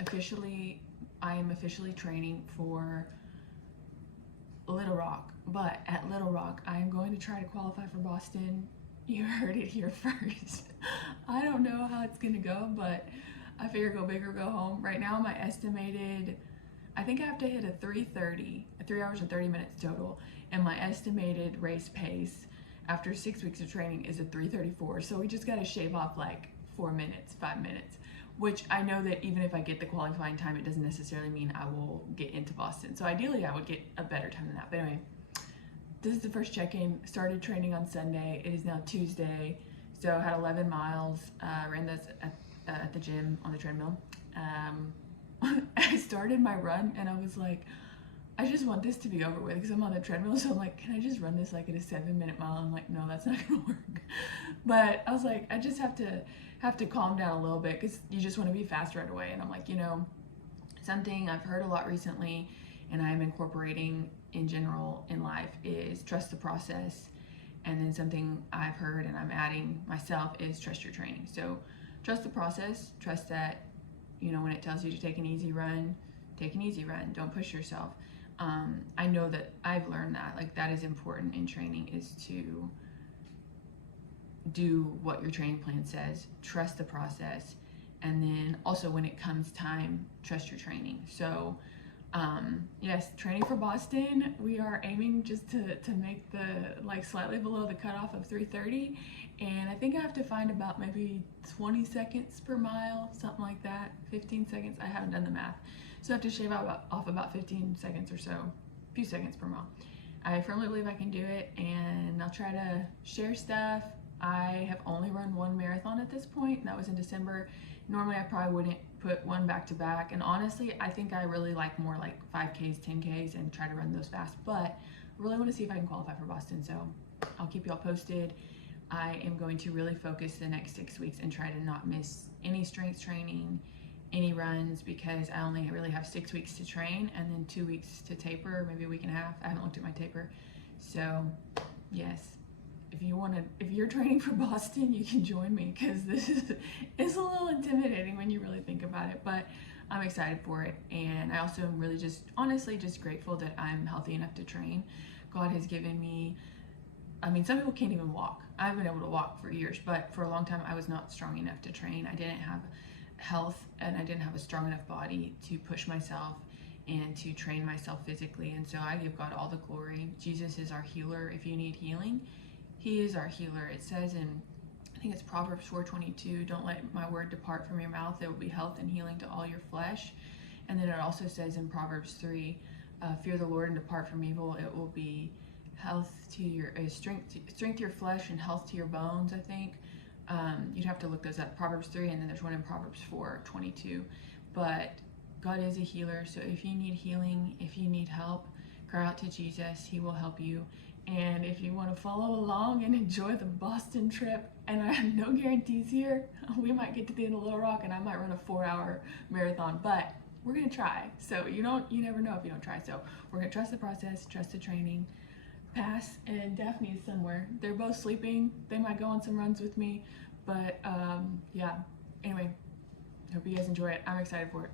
Officially, I am officially training for Little Rock, but at Little Rock, I am going to try to qualify for Boston. You heard it here first. I don't know how it's gonna go, but I figure go big or go home. Right now, my estimated, I think I have to hit a 3:30, 3 hours and 30 minutes total, and my estimated race pace after 6 weeks of training is a 3:34. So we just gotta shave off like 4 minutes, 5 minutes, which I know that even if I get the qualifying time, it doesn't necessarily mean I will get into Boston. So ideally, I would get a better time than that. But anyway, this is the first check-in. Started training on Sunday. It is now Tuesday. So I had 11 miles, ran those at the gym on the treadmill. I started my run and I was like, I just want this to be over with because I'm on the treadmill. So I'm like, can I just run this like at a 7-minute mile? I'm like, no, that's not gonna work. But I was like, I just have to calm down a little bit because you just want to be fast right away. And I'm like, something I've heard a lot recently and I'm incorporating in general in life is trust the process. And then something I've heard and I'm adding myself is trust your training. So trust the process, trust that, when it tells you to take an easy run, take an easy run, don't push yourself. I know that I've learned that, like that is important in training, is to do what your training plan says, trust the process, and then also when it comes time, trust your training. So yes, training for Boston, we are aiming just to make the like slightly below the cutoff of 3:30, and I think I have to find about maybe 20 seconds per mile, something like that, 15 seconds. I haven't done the math, so I have to shave off about 15 seconds or so, a few seconds per mile. I firmly believe I can do it, and I'll try to share stuff. I have only run one marathon at this point, and that was in December. Normally I probably wouldn't put one back to back, and honestly I think I really like more like 5Ks, 10Ks, and try to run those fast, but I really want to see if I can qualify for Boston, so I'll keep y'all posted. I am going to really focus the next 6 weeks and try to not miss any strength training, any runs, because I only really have 6 weeks to train and then 2 weeks to taper, maybe a week and a half. I haven't looked at my taper. So yes, if you're training for Boston, you can join me, because this is a little intimidating when you really think about it, but I'm excited for it. And I also am really honestly just grateful that I'm healthy enough to train. God has given me, some people can't even walk. I've been able to walk for years, but for a long time I was not strong enough to train. I didn't have health and I didn't have a strong enough body to push myself and to train myself physically. And so I give God all the glory. Jesus is our healer. If you need healing, He is our healer. It says in, I think it's Proverbs 4:22, don't let my word depart from your mouth. It will be health and healing to all your flesh. And then it also says in Proverbs 3, fear the Lord and depart from evil. It will be health to your strength to your flesh and health to your bones, I think. You'd have to look those up, Proverbs 3, and then there's one in Proverbs 4:22. But God is a healer, so if you need healing, if you need help, cry out to Jesus. He will help you. And if you want to follow along and enjoy the Boston trip, and I have no guarantees here, we might get to the end of Little Rock and I might run a 4-hour marathon, but we're gonna try. So you never know if you don't try. So we're gonna trust the process, trust the training. Pass and Daphne is somewhere. They're both sleeping. They might go on some runs with me, but yeah. Anyway, hope you guys enjoy it. I'm excited for it.